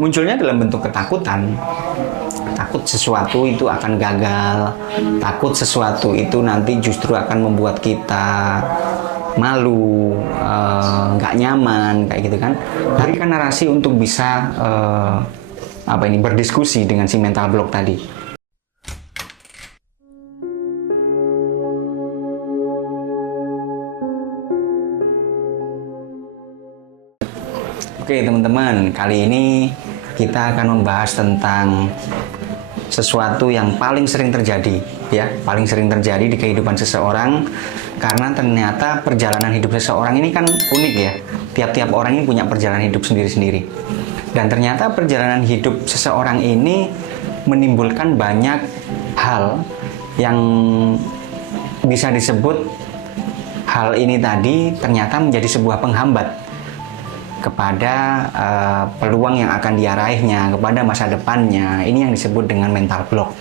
munculnya dalam bentuk ketakutan. Takut sesuatu itu akan gagal, takut sesuatu itu nanti justru akan membuat kita malu, nggak nyaman, kayak gitu kan. Berikan narasi untuk bisa berdiskusi dengan si mental block tadi. Oke teman-teman, kali ini kita akan membahas tentang sesuatu yang paling sering terjadi, ya, paling sering terjadi di kehidupan seseorang, karena ternyata perjalanan hidup seseorang ini kan unik ya. Tiap-tiap orang ini punya perjalanan hidup sendiri-sendiri. Dan ternyata perjalanan hidup seseorang ini menimbulkan banyak hal yang bisa disebut hal ini tadi ternyata menjadi sebuah penghambat kepada peluang yang akan dia raihnya, kepada masa depannya. Ini yang disebut dengan mental block,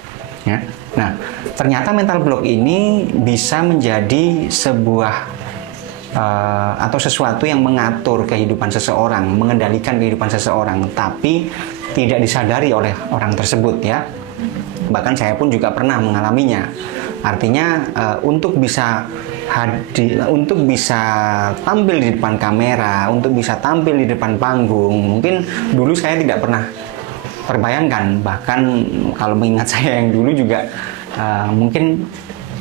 ya. Nah, ternyata mental block ini bisa menjadi sebuah atau sesuatu yang mengatur kehidupan seseorang, mengendalikan kehidupan seseorang, tapi tidak disadari oleh orang tersebut, ya. Bahkan saya pun juga pernah mengalaminya. Artinya untuk bisa tampil di depan kamera, untuk bisa tampil di depan panggung, mungkin dulu saya tidak pernah terbayangkan. Bahkan kalau mengingat saya yang dulu juga mungkin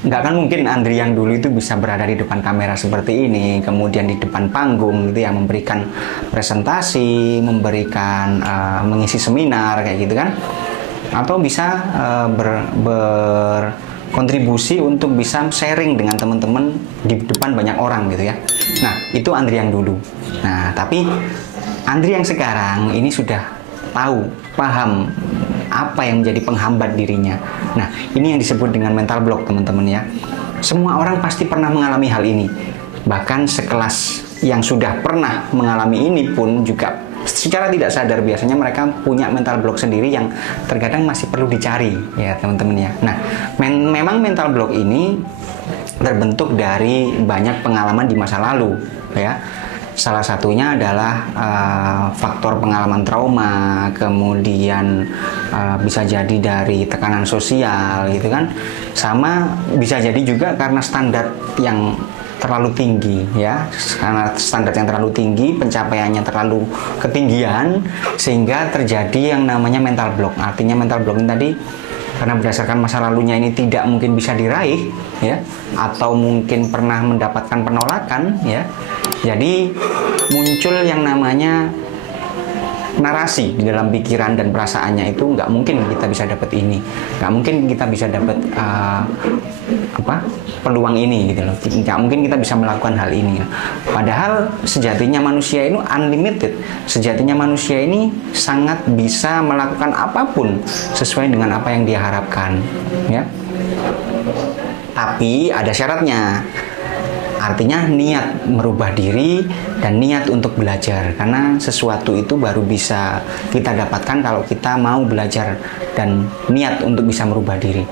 nggak akan mungkin Andri yang dulu itu bisa berada di depan kamera seperti ini, kemudian di depan panggung gitu ya, memberikan presentasi, mengisi seminar kayak gitu kan, atau bisa kontribusi untuk bisa sharing dengan teman-teman di depan banyak orang gitu ya. Nah, itu Andri yang dulu. Nah, tapi Andri yang sekarang ini sudah paham apa yang menjadi penghambat dirinya. Nah, ini yang disebut dengan mental block, teman-teman ya. Semua orang pasti pernah mengalami hal ini. Bahkan sekelas yang sudah pernah mengalami ini pun juga secara tidak sadar biasanya mereka punya mental block sendiri yang terkadang masih perlu dicari, ya teman-teman ya. Nah, memang mental block ini terbentuk dari banyak pengalaman di masa lalu, ya. Salah satunya adalah faktor pengalaman trauma, kemudian bisa jadi dari tekanan sosial gitu kan, sama bisa jadi juga karena standar yang terlalu tinggi, ya, karena standar yang terlalu tinggi, pencapaiannya terlalu ketinggian, sehingga terjadi yang namanya mental block. Artinya mental block ini tadi karena berdasarkan masa lalunya ini tidak mungkin bisa diraih, ya, atau mungkin pernah mendapatkan penolakan, ya. Jadi muncul yang namanya narasi di dalam pikiran dan perasaannya, itu nggak mungkin kita bisa dapat ini, nggak mungkin kita bisa dapat peluang ini gitu loh, nggak mungkin kita bisa melakukan hal ini. Padahal sejatinya manusia ini unlimited, sejatinya manusia ini sangat bisa melakukan apapun sesuai dengan apa yang dia harapkan, ya. Tapi ada syaratnya. Artinya niat merubah diri dan niat untuk belajar, karena sesuatu itu baru bisa kita dapatkan kalau kita mau belajar dan niat untuk bisa merubah diri.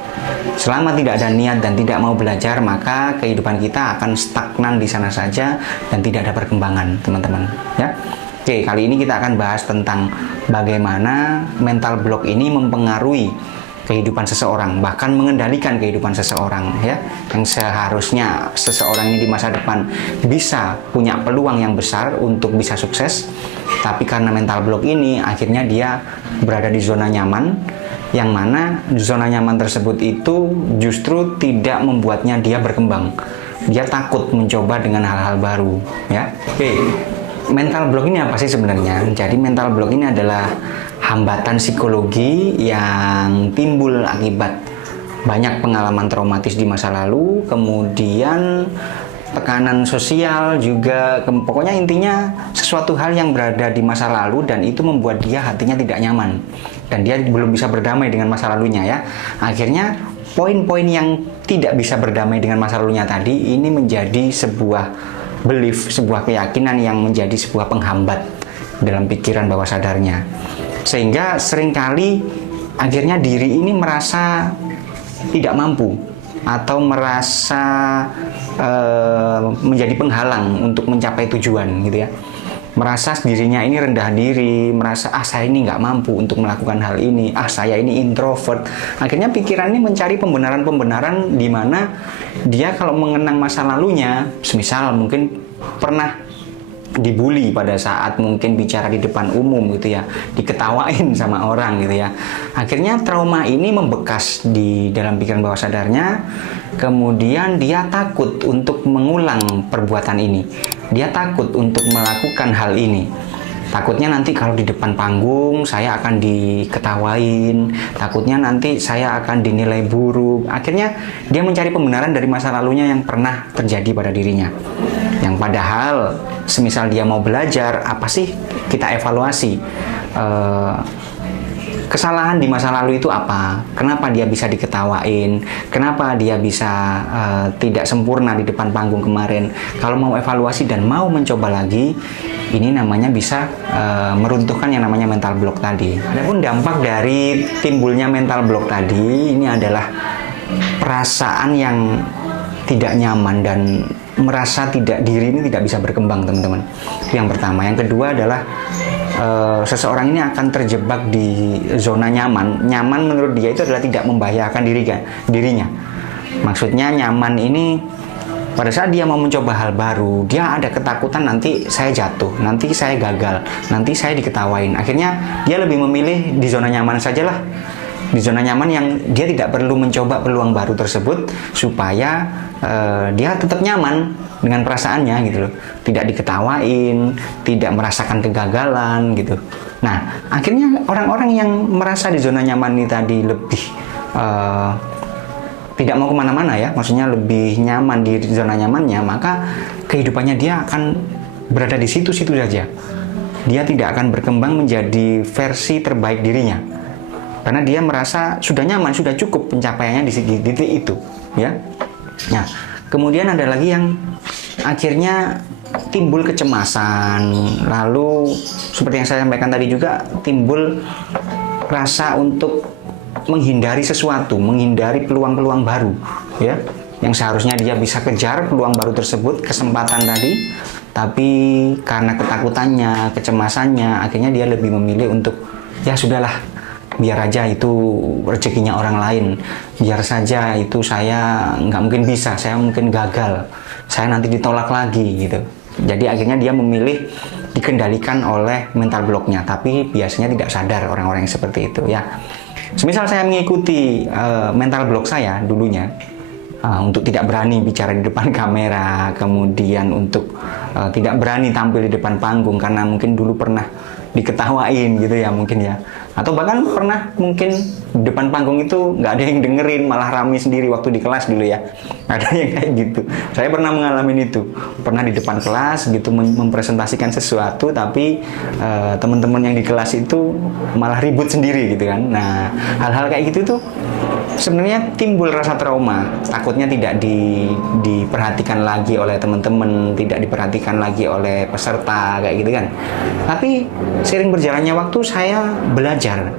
Selama tidak ada niat dan tidak mau belajar, maka kehidupan kita akan stagnan di sana saja dan tidak ada perkembangan, teman-teman, ya. Oke, kali ini kita akan bahas tentang bagaimana mental block ini mempengaruhi kehidupan seseorang, bahkan mengendalikan kehidupan seseorang, ya. Yang seharusnya seseorang ini di masa depan bisa punya peluang yang besar untuk bisa sukses, tapi karena mental block ini akhirnya dia berada di zona nyaman, yang mana zona nyaman tersebut itu justru tidak membuatnya dia berkembang. Dia takut mencoba dengan hal-hal baru, ya. Oke, mental block ini apa sih sebenarnya? Jadi mental block ini adalah hambatan psikologi yang timbul akibat banyak pengalaman traumatis di masa lalu, kemudian tekanan sosial juga, pokoknya intinya sesuatu hal yang berada di masa lalu dan itu membuat dia hatinya tidak nyaman dan dia belum bisa berdamai dengan masa lalunya, ya. Akhirnya poin-poin yang tidak bisa berdamai dengan masa lalunya tadi ini menjadi sebuah belief, sebuah keyakinan yang menjadi sebuah penghambat dalam pikiran bawah sadarnya. Sehingga seringkali akhirnya diri ini merasa tidak mampu atau merasa menjadi penghalang untuk mencapai tujuan gitu ya. merasa dirinya ini rendah diri, merasa saya ini nggak mampu untuk melakukan hal ini, saya ini introvert. Akhirnya pikiran ini mencari pembenaran-pembenaran di mana dia kalau mengenang masa lalunya, semisal mungkin pernah dibully pada saat mungkin bicara di depan umum gitu ya, diketawain sama orang gitu ya. Akhirnya trauma ini membekas di dalam pikiran bawah sadarnya, kemudian dia takut untuk mengulang perbuatan ini. Dia takut untuk melakukan hal ini. Takutnya nanti kalau di depan panggung saya akan diketawain, takutnya nanti saya akan dinilai buruk. Akhirnya dia mencari pembenaran dari masa lalunya yang pernah terjadi pada dirinya. Yang padahal semisal dia mau belajar, apa sih kita evaluasi? Kesalahan di masa lalu itu apa? Kenapa dia bisa diketawain? Kenapa dia bisa tidak sempurna di depan panggung kemarin? Kalau mau evaluasi dan mau mencoba lagi, ini namanya bisa meruntuhkan yang namanya mental block tadi. Adapun dampak dari timbulnya mental block tadi, ini adalah perasaan yang tidak nyaman dan merasa diri ini tidak bisa berkembang, teman-teman. Itu yang pertama. Yang kedua adalah seseorang ini akan terjebak di zona nyaman. Nyaman menurut dia itu adalah tidak membahayakan dirinya. Maksudnya nyaman ini pada saat dia mau mencoba hal baru, dia ada ketakutan nanti saya jatuh, nanti saya gagal, nanti saya diketawain. Akhirnya dia lebih memilih di zona nyaman sajalah. Di zona nyaman yang dia tidak perlu mencoba peluang baru tersebut supaya dia tetap nyaman dengan perasaannya gitu loh, tidak diketawain, tidak merasakan kegagalan gitu. Nah, akhirnya orang-orang yang merasa di zona nyaman ini tadi lebih tidak mau kemana-mana ya, maksudnya lebih nyaman di zona nyamannya, maka kehidupannya dia akan berada di situ-situ saja. Dia tidak akan berkembang menjadi versi terbaik dirinya. Karena dia merasa sudah nyaman, sudah cukup pencapaiannya di titik itu, ya. Nah, kemudian ada lagi yang akhirnya timbul kecemasan, lalu seperti yang saya sampaikan tadi juga timbul rasa untuk menghindari sesuatu, menghindari peluang-peluang baru, ya. Yang seharusnya dia bisa kejar peluang baru tersebut, kesempatan tadi, tapi karena ketakutannya, kecemasannya, akhirnya dia lebih memilih untuk ya sudahlah, biar aja itu rezekinya orang lain, biar saja itu saya nggak mungkin bisa, saya mungkin gagal, saya nanti ditolak lagi gitu. Jadi akhirnya dia memilih dikendalikan oleh mental blocknya, tapi biasanya tidak sadar orang-orang yang seperti itu ya. Semisal saya mengikuti mental block saya dulunya, untuk tidak berani bicara di depan kamera, kemudian untuk tidak berani tampil di depan panggung karena mungkin dulu pernah diketawain gitu ya mungkin ya, atau bahkan pernah mungkin di depan panggung itu nggak ada yang dengerin, malah rame sendiri waktu di kelas dulu ya, ada yang kayak gitu. Saya pernah mengalami itu, pernah di depan kelas gitu mempresentasikan sesuatu, tapi teman-teman yang di kelas itu malah ribut sendiri gitu kan. Nah, hal-hal kayak gitu tuh sebenarnya timbul rasa trauma, takutnya tidak diperhatikan lagi oleh teman-teman, tidak diperhatikan lagi oleh peserta kayak gitu kan. Tapi seiring berjalannya waktu saya belajar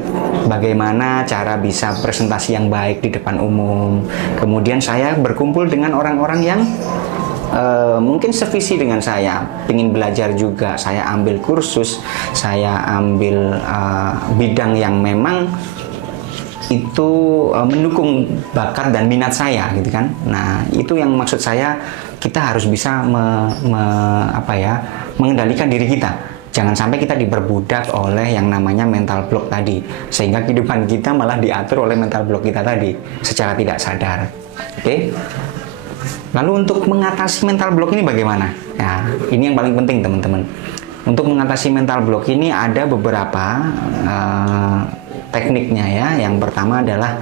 bagaimana cara bisa presentasi yang baik di depan umum. Kemudian saya berkumpul dengan orang-orang yang mungkin sevisi dengan saya, ingin belajar juga. Saya ambil kursus, saya ambil bidang yang memang itu mendukung bakat dan minat saya gitu kan. Nah, itu yang maksud saya, kita harus bisa mengendalikan diri kita. Jangan sampai kita diperbudak oleh yang namanya mental block tadi, sehingga kehidupan kita malah diatur oleh mental block kita tadi secara tidak sadar. Oke? Lalu untuk mengatasi mental block ini bagaimana? Nah, ini yang paling penting teman-teman. Untuk mengatasi mental block ini ada beberapa tekniknya ya. Yang pertama adalah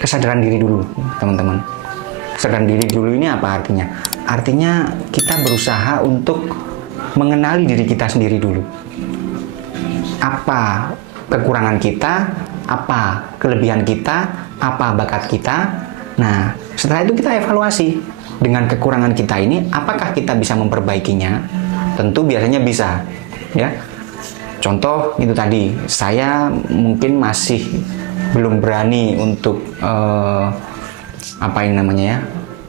kesadaran diri dulu, teman-teman. Kesadaran diri dulu ini apa artinya? Artinya kita berusaha untuk mengenali diri kita sendiri dulu. Apa kekurangan kita, apa kelebihan kita, apa bakat kita. Nah, setelah itu kita evaluasi dengan kekurangan kita ini, apakah kita bisa memperbaikinya? Tentu biasanya bisa, ya. Contoh itu tadi, saya mungkin masih belum berani untuk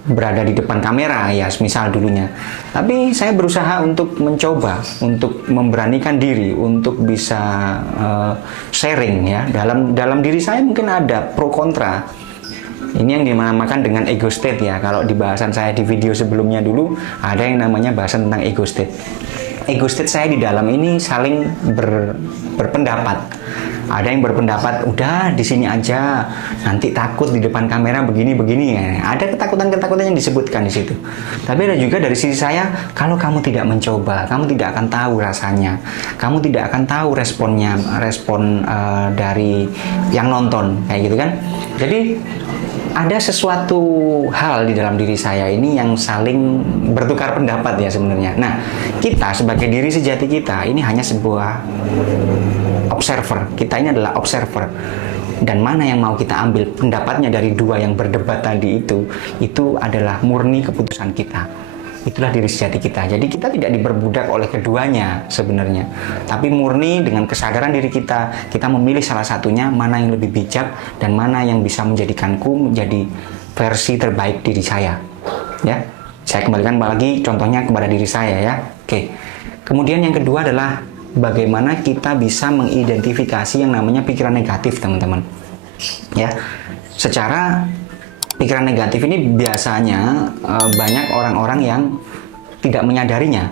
berada di depan kamera ya, misal dulunya. Tapi saya berusaha untuk mencoba, untuk memberanikan diri, untuk bisa sharing ya. Dalam diri saya mungkin ada pro kontra. Ini yang dinamakan dengan ego state ya. Kalau di bahasan saya di video sebelumnya dulu ada yang namanya bahasan tentang ego state. Ego state saya di dalam ini saling berpendapat. Ada yang berpendapat, udah di sini aja, nanti takut di depan kamera begini-begini ya. Ada ketakutan-ketakutan yang disebutkan di situ. Tapi ada juga dari sisi saya, kalau kamu tidak mencoba, kamu tidak akan tahu rasanya. Kamu tidak akan tahu responnya, respon dari yang nonton, kayak gitu kan. Jadi ada sesuatu hal di dalam diri saya ini yang saling bertukar pendapat ya sebenarnya. Nah, kita sebagai diri sejati kita ini hanya sebuah observer. Kita ini adalah observer. Dan mana yang mau kita ambil pendapatnya dari dua yang berdebat tadi itu adalah murni keputusan kita. Itulah diri sejati kita. Jadi kita tidak diperbudak oleh keduanya sebenarnya. Tapi murni dengan kesadaran diri kita memilih salah satunya, mana yang lebih bijak dan mana yang bisa menjadikanku menjadi versi terbaik diri saya. Ya. Saya kembalikan lagi contohnya kepada diri saya ya. Oke. Kemudian yang kedua adalah bagaimana kita bisa mengidentifikasi yang namanya pikiran negatif, teman-teman. Ya. Secara pikiran negatif ini biasanya banyak orang-orang yang tidak menyadarinya.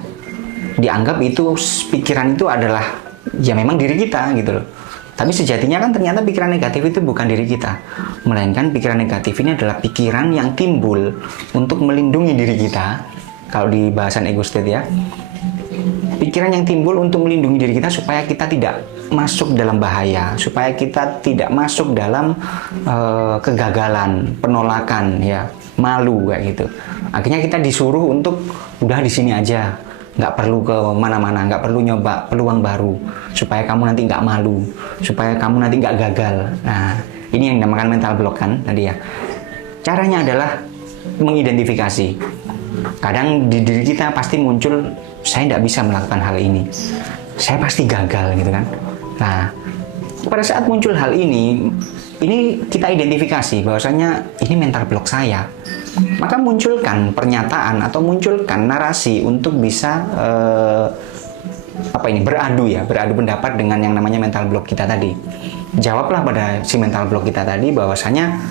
Dianggap itu pikiran itu adalah ya memang diri kita gitu loh. Tapi sejatinya kan ternyata pikiran negatif itu bukan diri kita. Melainkan pikiran negatif ini adalah pikiran yang timbul untuk melindungi diri kita. Kalau di bahasan ego state ya. Pikiran yang timbul untuk melindungi diri kita supaya kita tidak masuk dalam bahaya, supaya kita tidak masuk dalam kegagalan, penolakan, ya, malu kayak gitu. Akhirnya kita disuruh untuk udah di sini aja, nggak perlu ke mana-mana, nggak perlu nyoba peluang baru, supaya kamu nanti nggak malu, supaya kamu nanti nggak gagal. Nah, ini yang dinamakan mental block kan tadi ya. Caranya adalah mengidentifikasi. Kadang di diri kita pasti muncul, saya tidak bisa melakukan hal ini, saya pasti gagal gitu kan. Nah, pada saat muncul hal ini kita identifikasi bahwasanya ini mental block saya. Maka munculkan pernyataan atau munculkan narasi untuk bisa beradu pendapat dengan yang namanya mental block kita tadi. Jawablah pada si mental block kita tadi bahwasanya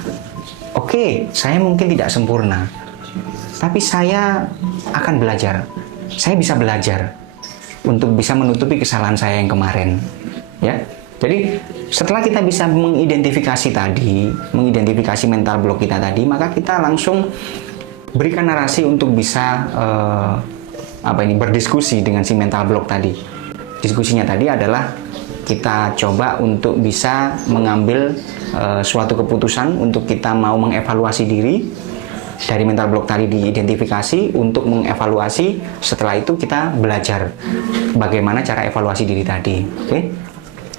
oke, saya mungkin tidak sempurna, tapi saya akan belajar. Saya bisa belajar untuk bisa menutupi kesalahan saya yang kemarin. Ya. Jadi setelah kita bisa mengidentifikasi mental block kita tadi, maka kita langsung berikan narasi untuk bisa berdiskusi dengan si mental block tadi. Diskusinya tadi adalah kita coba untuk bisa mengambil suatu keputusan untuk kita mau mengevaluasi diri. Dari mental block tadi diidentifikasi untuk mengevaluasi, setelah itu kita belajar bagaimana cara evaluasi diri tadi. Oke?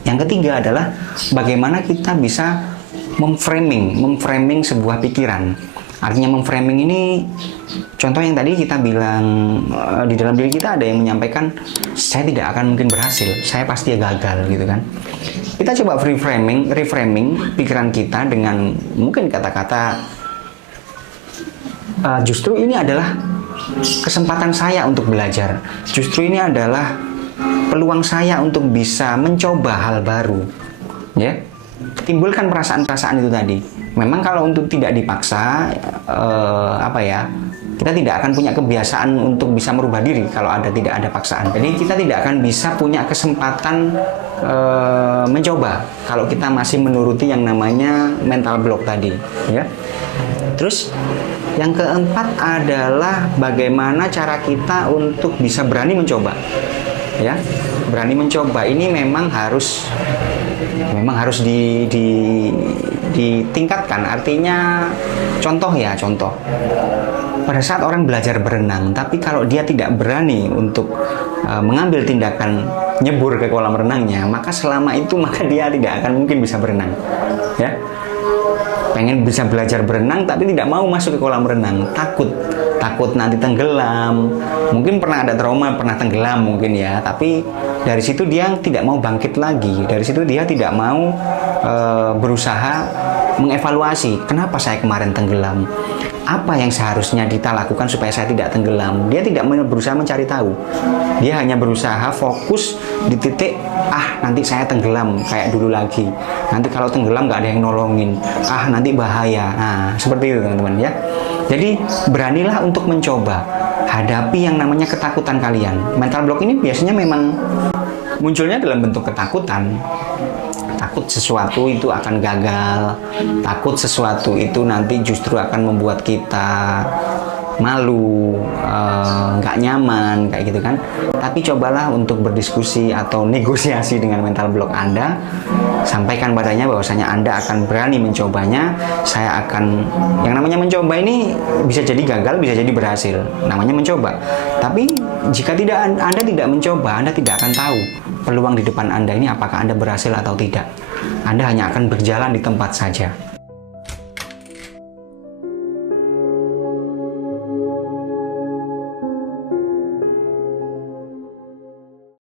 Yang ketiga adalah bagaimana kita bisa memframing sebuah pikiran. Artinya memframing ini, contoh yang tadi kita bilang di dalam diri kita ada yang menyampaikan, saya tidak akan mungkin berhasil, saya pasti gagal gitu kan. Kita coba reframing pikiran kita dengan mungkin kata-kata, justru ini adalah kesempatan saya untuk belajar. Justru ini adalah peluang saya untuk bisa mencoba hal baru. Ya, timbulkan perasaan-perasaan itu tadi. Memang kalau untuk tidak dipaksa, kita tidak akan punya kebiasaan untuk bisa merubah diri kalau tidak ada paksaan. Jadi kita tidak akan bisa punya kesempatan mencoba kalau kita masih menuruti yang namanya mental block tadi. Ya. Terus yang keempat adalah bagaimana cara kita untuk bisa berani mencoba. Ya, berani mencoba ini memang harus ditingkatkan. Artinya contoh. Pada saat orang belajar berenang, tapi kalau dia tidak berani untuk mengambil tindakan nyebur ke kolam renangnya, maka dia tidak akan mungkin bisa berenang. Ya. Pengen bisa belajar berenang tapi tidak mau masuk ke kolam renang, takut nanti tenggelam. Mungkin pernah ada trauma, pernah tenggelam mungkin ya, tapi dari situ dia tidak mau bangkit lagi. Dari situ dia tidak mau berusaha mengevaluasi, kenapa saya kemarin tenggelam, apa yang seharusnya kita lakukan supaya saya tidak tenggelam. Dia tidak berusaha mencari tahu. Dia hanya berusaha fokus di titik, nanti saya tenggelam kayak dulu lagi. Nanti kalau tenggelam nggak ada yang nolongin. Nanti bahaya. Nah, seperti itu teman-teman ya. Jadi beranilah untuk mencoba. Hadapi yang namanya ketakutan kalian. Mental block ini biasanya memang munculnya dalam bentuk ketakutan. Takut sesuatu itu akan gagal, takut sesuatu itu nanti justru akan membuat kita malu, nggak nyaman, kayak gitu kan. Tapi cobalah untuk berdiskusi atau negosiasi dengan mental block Anda. Sampaikan padanya bahwasanya Anda akan berani mencobanya. Saya akan, yang namanya mencoba ini bisa jadi gagal, bisa jadi berhasil. Namanya mencoba. Tapi jika Anda tidak mencoba, Anda tidak akan tahu peluang di depan Anda ini apakah Anda berhasil atau tidak. Anda hanya akan berjalan di tempat saja.